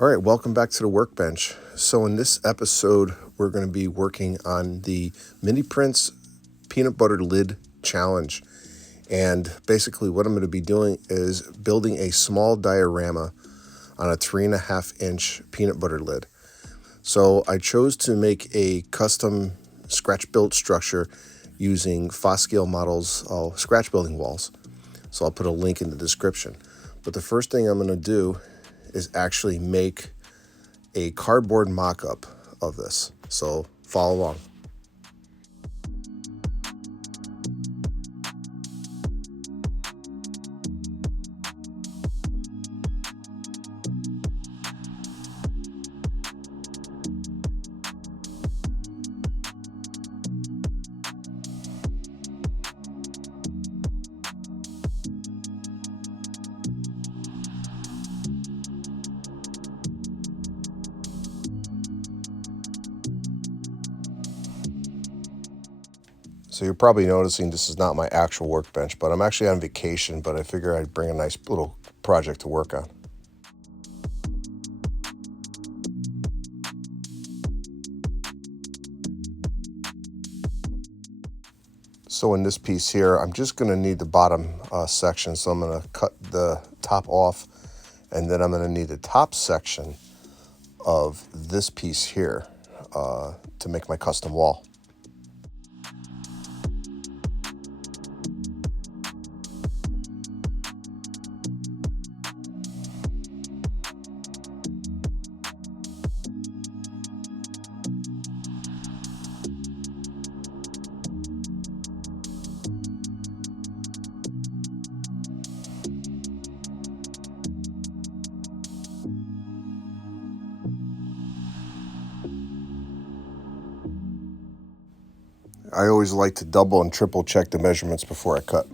All right, welcome back to the workbench. So in this episode, we're going to be working on the Miniprints Peanut Butter Lid Challenge. And basically what I'm going to be doing is building a small diorama on a 3.5-inch peanut butter lid. So I chose to make a custom scratch built structure using Fos Scale Models scratch building walls. So I'll put a link in the description. But the first thing I'm going to do is actually make a cardboard mock-up of this. So follow along. So you're probably noticing this is not my actual workbench, but I'm actually on vacation, but I figure I'd bring a nice little project to work on. So in this piece here, I'm just going to need the bottom section, so I'm going to cut the top off, and then I'm going to need the top section of this piece here to make my custom wall. I always like to double and triple check the measurements before I cut.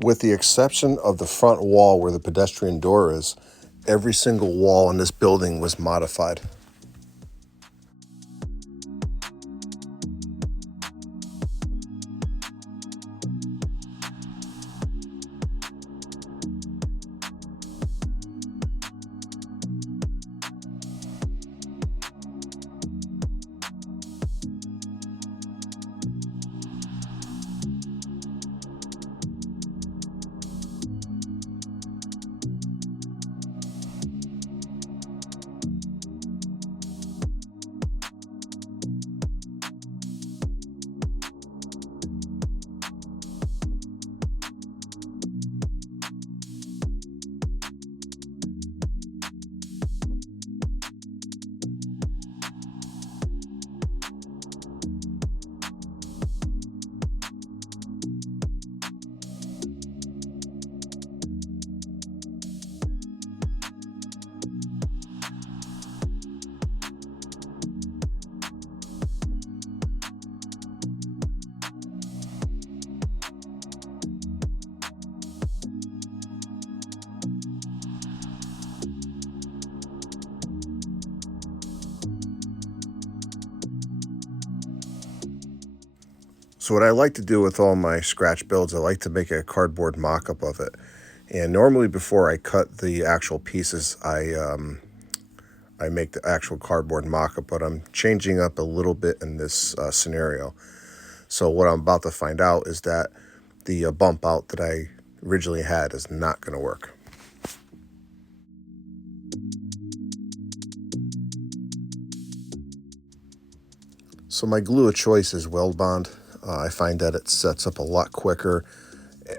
With the exception of the front wall where the pedestrian door is, every single wall in this building was modified. So what I like to do with all my scratch builds, I like to make a cardboard mock-up of it. And normally before I cut the actual pieces, I make the actual cardboard mock-up, but I'm changing up a little bit in this scenario. So what I'm about to find out is that the bump out that I originally had is not going to work. So my glue of choice is Weld Bond. I find that it sets up a lot quicker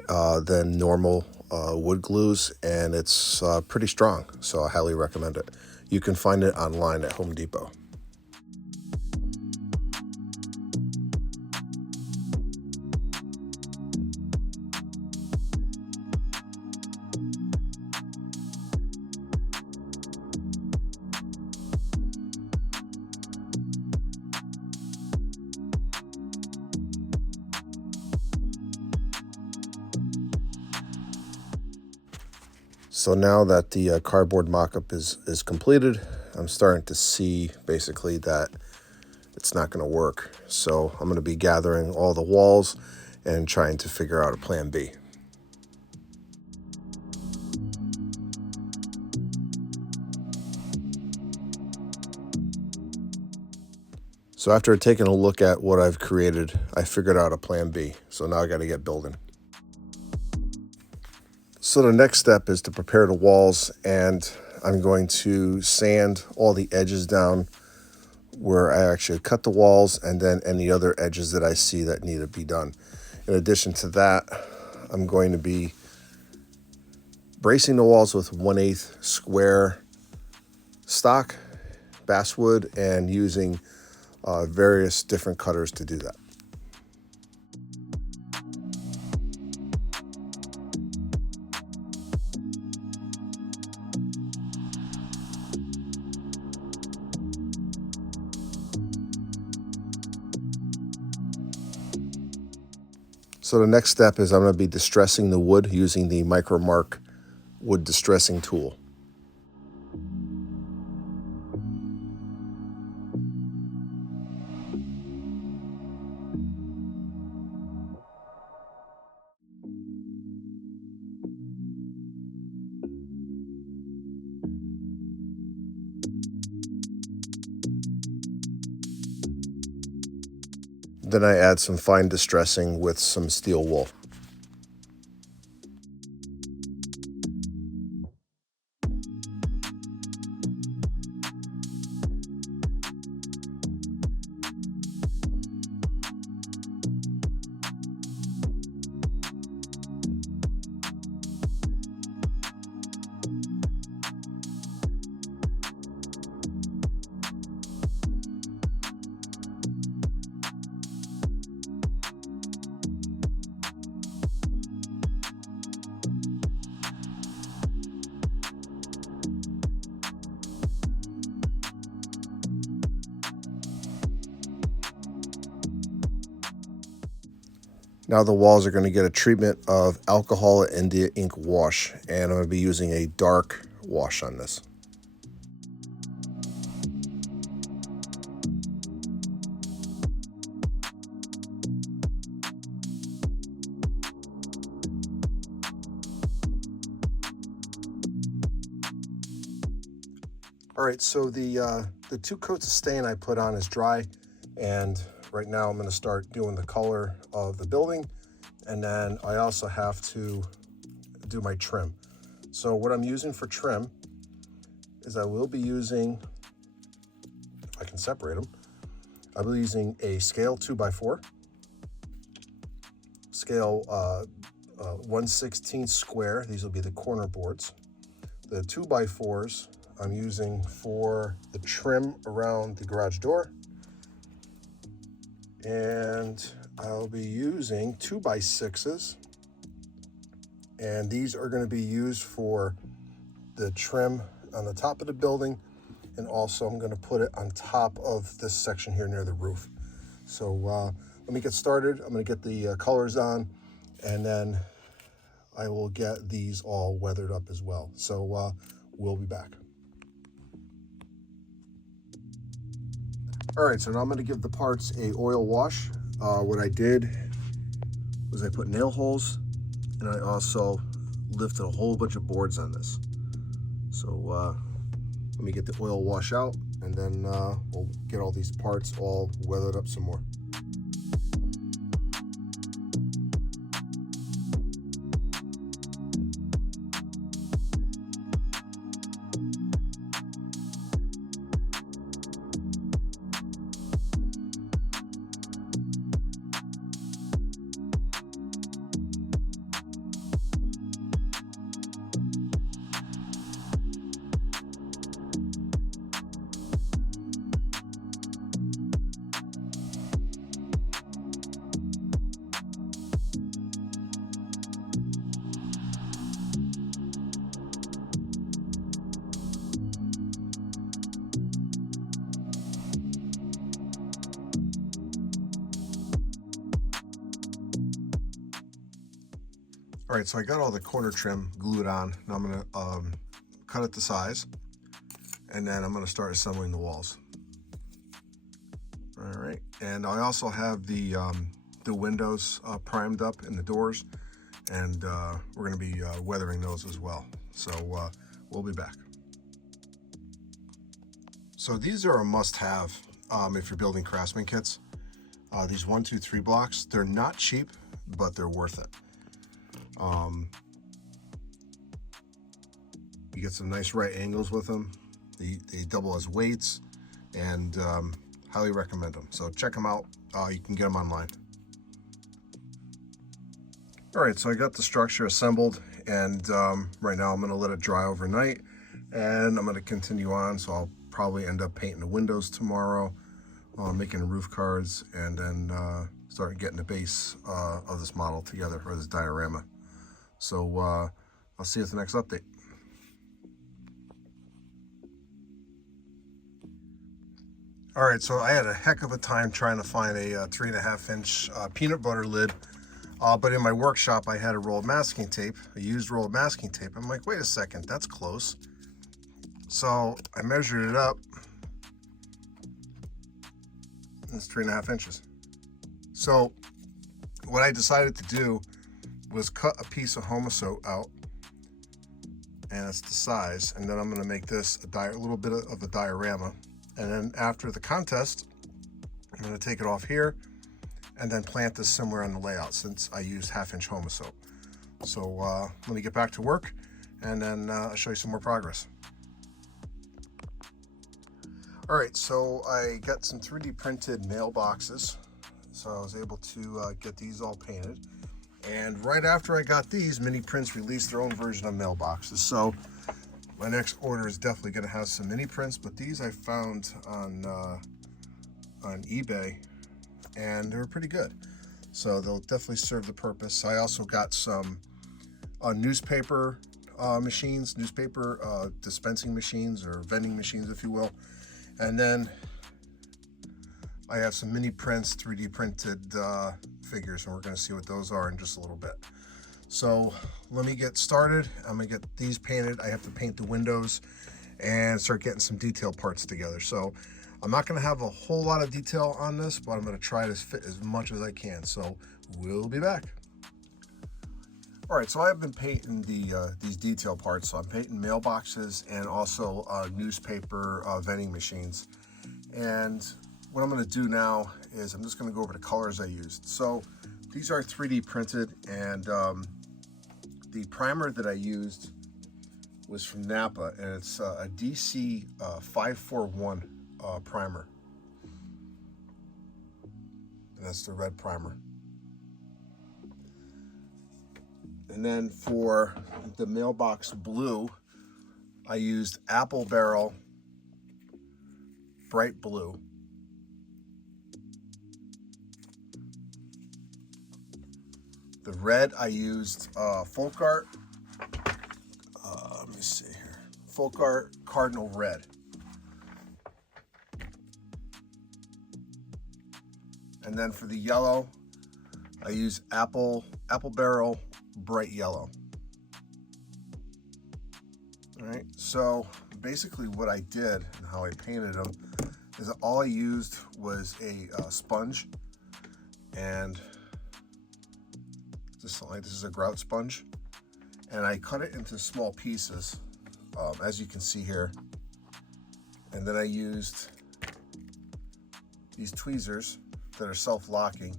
than normal wood glues, and it's pretty strong, so I highly recommend it. You can find it online at Home Depot. So now that the cardboard mock-up is completed, I'm starting to see basically that it's not going to work. So I'm going to be gathering all the walls and trying to figure out a plan B. So after taking a look at what I've created, I figured out a plan B. So now I got to get building. So the next step is to prepare the walls, and I'm going to sand all the edges down where I actually cut the walls, and then any other edges that I see that need to be done. In addition to that, I'm going to be bracing the walls with 1/8 square stock basswood and using various different cutters to do that. So the next step is I'm going to be distressing the wood using the Micro Mark wood distressing tool. Then I add some fine distressing with some steel wool. Now the walls are going to get a treatment of alcohol and India ink wash, and I'm going to be using a dark wash on this. All right, so the 2 coats of stain I put on is dry, and right now I'm going to start doing the color of the building, and then I also have to do my trim. So what I'm using for trim is I will be using, I can separate them, I'll be using a scale 2x4, scale 1/16 square, these will be the corner boards. The 2x4s I'm using for the trim around the garage door. And I'll be using 2x6s. And these are going to be used for the trim on the top of the building. And also I'm going to put it on top of this section here near the roof. So let me get started. I'm going to get the colors on, and then I will get these all weathered up as well. So we'll be back. All right, so now I'm going to give the parts a oil wash. What I did was I put nail holes, and I also lifted a whole bunch of boards on this. So let me get the oil wash out, and then we'll get all these parts all weathered up some more. All right, so I got all the corner trim glued on. Now I'm gonna cut it to size, and then I'm gonna start assembling the walls. All right, and I also have the windows primed up in the doors, and we're gonna be weathering those as well. So we'll be back. So these are a must-have if you're building Craftsman kits. These 1, 2, 3 blocks, they're not cheap, but they're worth it. You get some nice right angles with them. They double as weights, and highly recommend them. So check them out. You can get them online. All right, so I got the structure assembled, and right now I'm going to let it dry overnight, and I'm going to continue on. So I'll probably end up painting the windows tomorrow, making the roof cards, and then start getting the base of this model together, or this diorama. So I'll see you at the next update. All right, so I had a heck of a time trying to find a 3.5-inch peanut butter lid, but in my workshop I had a rolled masking tape, a used rolled masking tape. I'm like, wait a second, that's close. So I measured it up. It's 3.5 inches. So what I decided to do was cut a piece of Homosote out, and it's the size, and then I'm going to make this a little bit of a diorama. And then after the contest, I'm going to take it off here and then plant this somewhere on the layout, since I used 1/2-inch Homosote. So let me get back to work, and then I'll show you some more progress. All right, so I got some 3D printed mailboxes. So I was able to get these all painted. And right after I got these, Miniprints released their own version of mailboxes. So my next order is definitely going to have some Miniprints, but these I found on eBay, and they were pretty good. So they'll definitely serve the purpose. I also got some newspaper machines, newspaper dispensing machines, or vending machines, if you will. And then I have some Miniprints 3D printed figures, and we're going to see what those are in just a little bit. So let me get started. I'm going to get these painted. I have to paint the windows and start getting some detail parts together. So I'm not going to have a whole lot of detail on this, but I'm going to try to fit as much as I can. So we'll be back. All right, so I've been painting these detail parts. So I'm painting mailboxes and also newspaper vending machines. And what I'm going to do now is I'm just going to go over the colors I used. So these are 3D printed, and the primer that I used was from Napa, and it's a DC 541 primer. And that's the red primer. And then for the mailbox blue, I used Apple Barrel Bright Blue. The red, I used Folk Art. Let me see here. Folk Art Cardinal Red. And then for the yellow, I use Apple Barrel Bright Yellow. All right, so basically what I did and how I painted them is that all I used was a sponge, and just like this is a grout sponge, and I cut it into small pieces, as you can see here. And then I used these tweezers that are self-locking.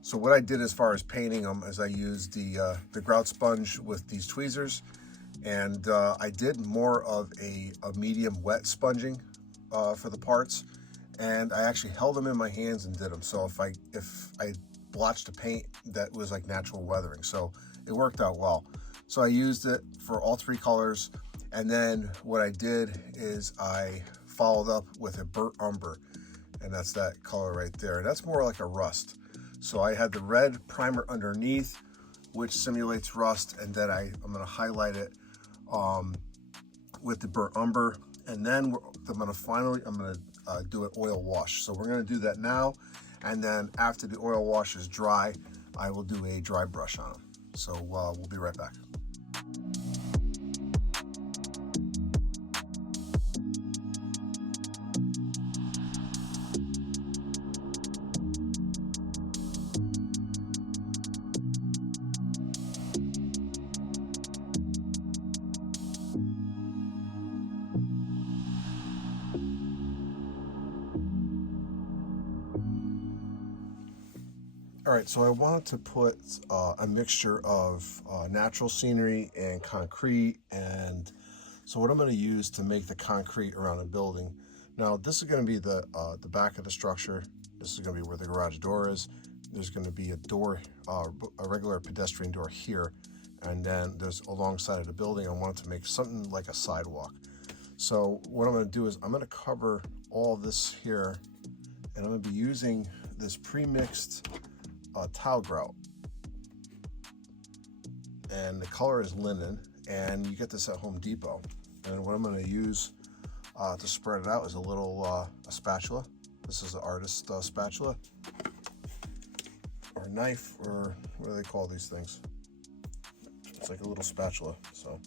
So what I did as far as painting them is I used the grout sponge with these tweezers, and I did more of a medium wet sponging for the parts, and I actually held them in my hands and did them. So if I blotched the paint, that was like natural weathering, so it worked out well. So I used it for all 3 colors, and then what I did is I followed up with a burnt umber, and that's that color right there, and that's more like a rust. So I had the red primer underneath, which simulates rust, and then I'm going to highlight it with the burnt umber, and then I'm going to do an oil wash. So we're going to do that now, and then after the oil wash is dry, I will do a dry brush on them. So we'll be right back. All right, so I wanted to put a mixture of natural scenery and concrete, and so what I'm going to use to make the concrete around the building. Now, this is going to be the back of the structure. This is going to be where the garage door is. There's going to be a door, a regular pedestrian door here, and then there's alongside of the building. I wanted to make something like a sidewalk. So what I'm going to do is I'm going to cover all this here, and I'm going to be using this pre-mixed tile grout, and the color is linen, and you get this at Home Depot. And what I'm going to use to spread it out is a little a spatula. This is an artist spatula or knife, or what do they call these things? It's like a little spatula. So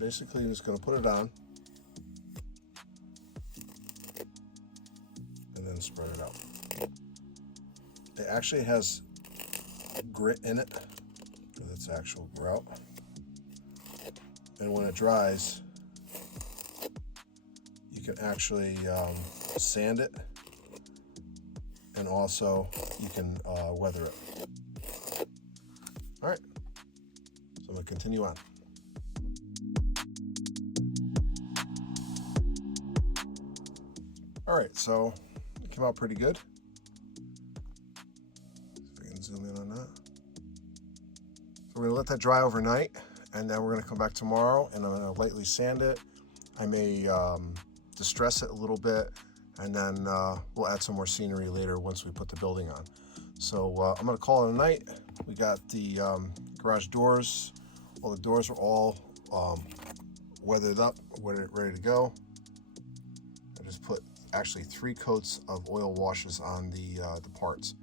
basically, I'm just going to put it on and then spread it out. It actually has grit in it, because it's actual grout. And when it dries, you can actually sand it, and also you can weather it. All right, so I'm going to continue on. All right, so it came out pretty good. If I can zoom in on that. So we're gonna let that dry overnight, and then we're gonna come back tomorrow, and I'm gonna lightly sand it. I may distress it a little bit, and then we'll add some more scenery later once we put the building on. So I'm gonna call it a night. We got the garage doors. All the doors are all weathered up, ready to go. I just put actually 3 coats of oil washes on the parts,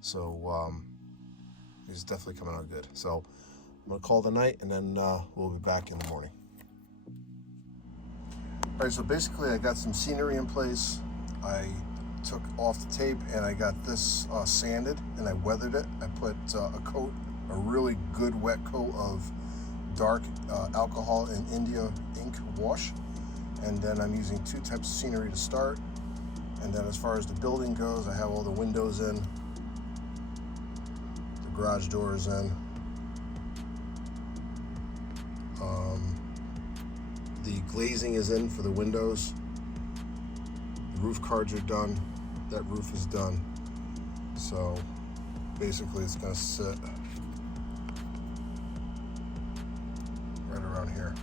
so it's definitely coming out good. So I'm gonna call the night, and then we'll be back in the morning. All right, so basically I got some scenery in place. I took off the tape, and I got this sanded, and I weathered it. I put a really good wet coat of dark alcohol and India ink wash. And then I'm using 2 types of scenery to start. And then as far as the building goes, I have all the windows in, the garage doors in. The glazing is in for the windows. The roof cards are done. That roof is done. So basically it's gonna sit right around here.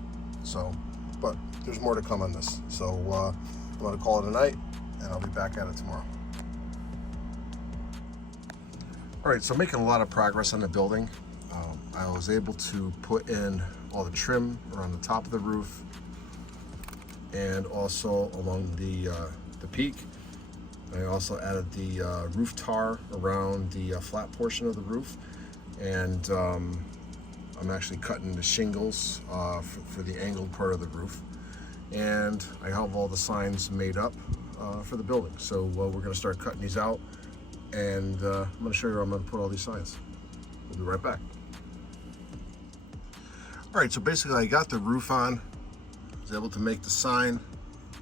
So, but there's more to come on this. So I'm gonna call it a night, and I'll be back at it tomorrow. All right, so making a lot of progress on the building. I was able to put in all the trim around the top of the roof, and also along the peak. I also added the roof tar around the flat portion of the roof, and I'm actually cutting the shingles for the angled part of the roof. And I have all the signs made up for the building. So we're going to start cutting these out, and I'm going to show you where I'm going to put all these signs. We'll be right back. All right, so basically I got the roof on. I was able to make the sign,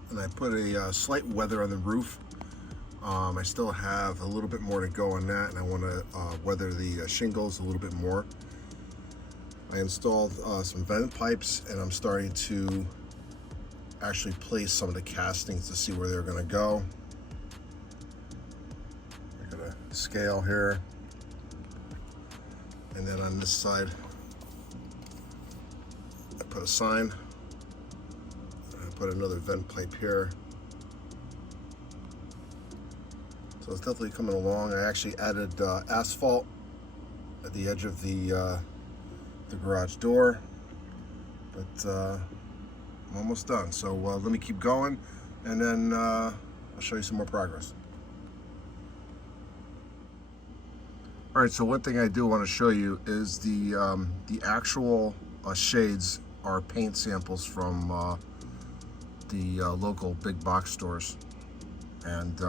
and I put a slight weather on the roof. I still have a little bit more to go on that, and I want to weather the shingles a little bit more. I installed some vent pipes, and I'm starting to actually place some of the castings to see where they're going to go. I got a scale here, and then on this side I put a sign. I put another vent pipe here. So it's definitely coming along. I actually added asphalt at the edge of the garage door, but I'm almost done. So let me keep going, and then I'll show you some more progress. All right, so one thing I do want to show you is the actual shades are paint samples from the local big box stores. And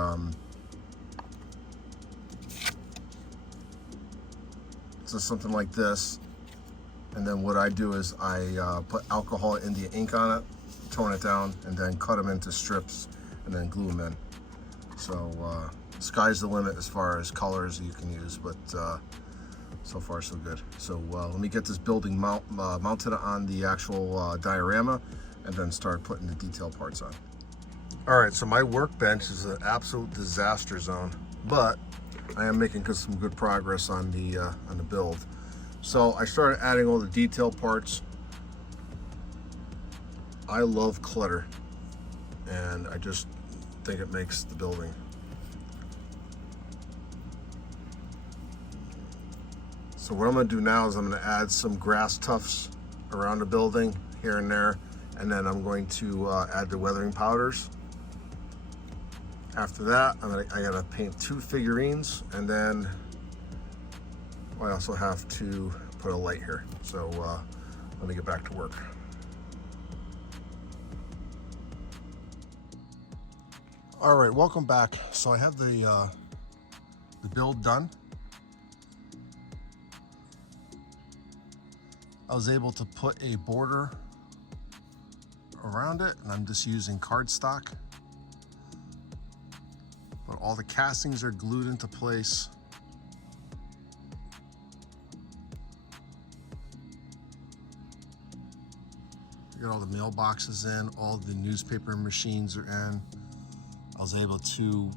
so something like this. And then what I do is I put alcohol India ink on it, tone it down, and then cut them into strips and then glue them in. So sky's the limit as far as colors you can use, but so far so good. So let me get this building mounted on the actual diorama and then start putting the detail parts on. All right, so my workbench is an absolute disaster zone, but I am making some good progress on the build. So I started adding all the detail parts. I love clutter, and I just think it makes the building. So what I'm going to do now is I'm going to add some grass tufts around the building here and there, and then I'm going to add the weathering powders. After that, I got to paint 2 figurines, and then I also have to put a light here. So let me get back to work. All right, welcome back. So I have the build done. I was able to put a border around it, and I'm just using cardstock. But all the castings are glued into place. I got all the mailboxes in, all the newspaper machines are in. I was able to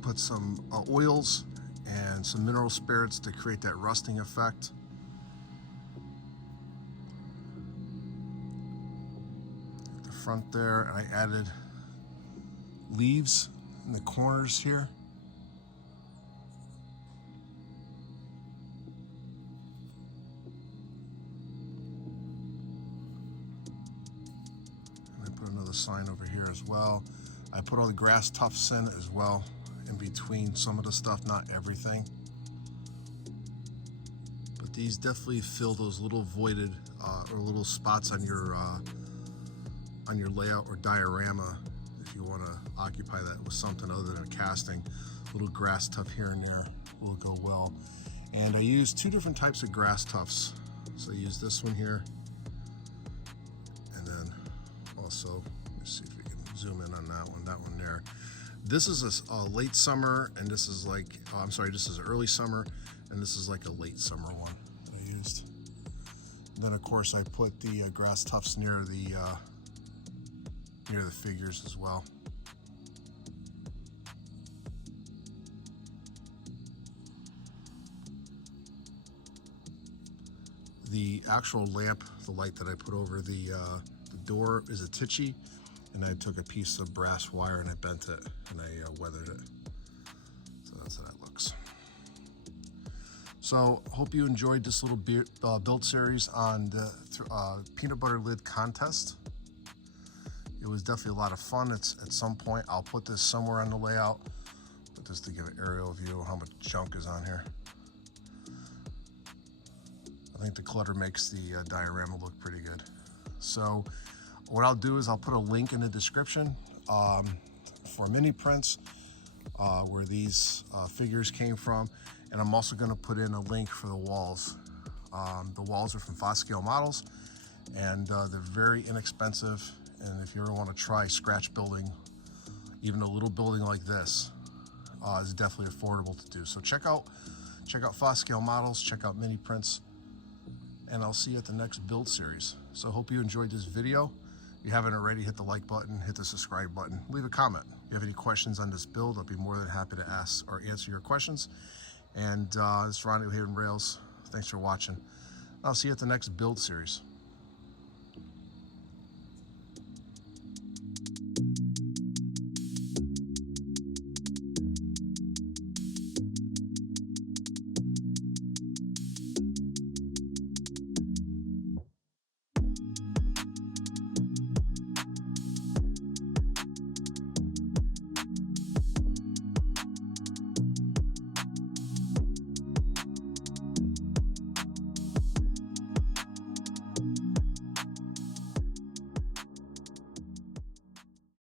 put some oils and some mineral spirits to create that rusting effect. At the front there, and I added leaves in the corners here. And I put another sign over here as well. I put all the grass tufts in as well, in between some of the stuff, not everything. But these definitely fill those little voided or little spots on your layout or diorama. If you want to occupy that with something other than a casting, a little grass tuft here and there will go well. And I use 2 different types of grass tufts. So I use this one here, and then also, let me see if we can zoom in on that one there. This is a late summer, and this is like, I'm sorry, this is early summer, and this is like a late summer one I used. And then of course I put the grass tufts near the figures as well. The actual lamp, the light that I put over the door is a Tichy, and I took a piece of brass wire and I bent it and I weathered it. So that's how that looks. So hope you enjoyed this little build series on the peanut butter lid contest. It was definitely a lot of fun. At some point, I'll put this somewhere on the layout, but just to give an aerial view of how much junk is on here. I think the clutter makes the diorama look pretty good. So what I'll do is I'll put a link in the description for Miniprints, where these figures came from, and I'm also going to put in a link for the walls. The walls are from Fos Scale Models, and they're very inexpensive. And if you ever want to try scratch building, even a little building like this, is definitely affordable to do. So check out Fos Scale Models, check out Miniprints, and I'll see you at the next build series. So I hope you enjoyed this video. If you haven't already, hit the like button, hit the subscribe button, leave a comment. If you have any questions on this build, I'll be more than happy to ask or answer your questions. And this is Ronnie here in Rails. Thanks for watching. I'll see you at the next build series.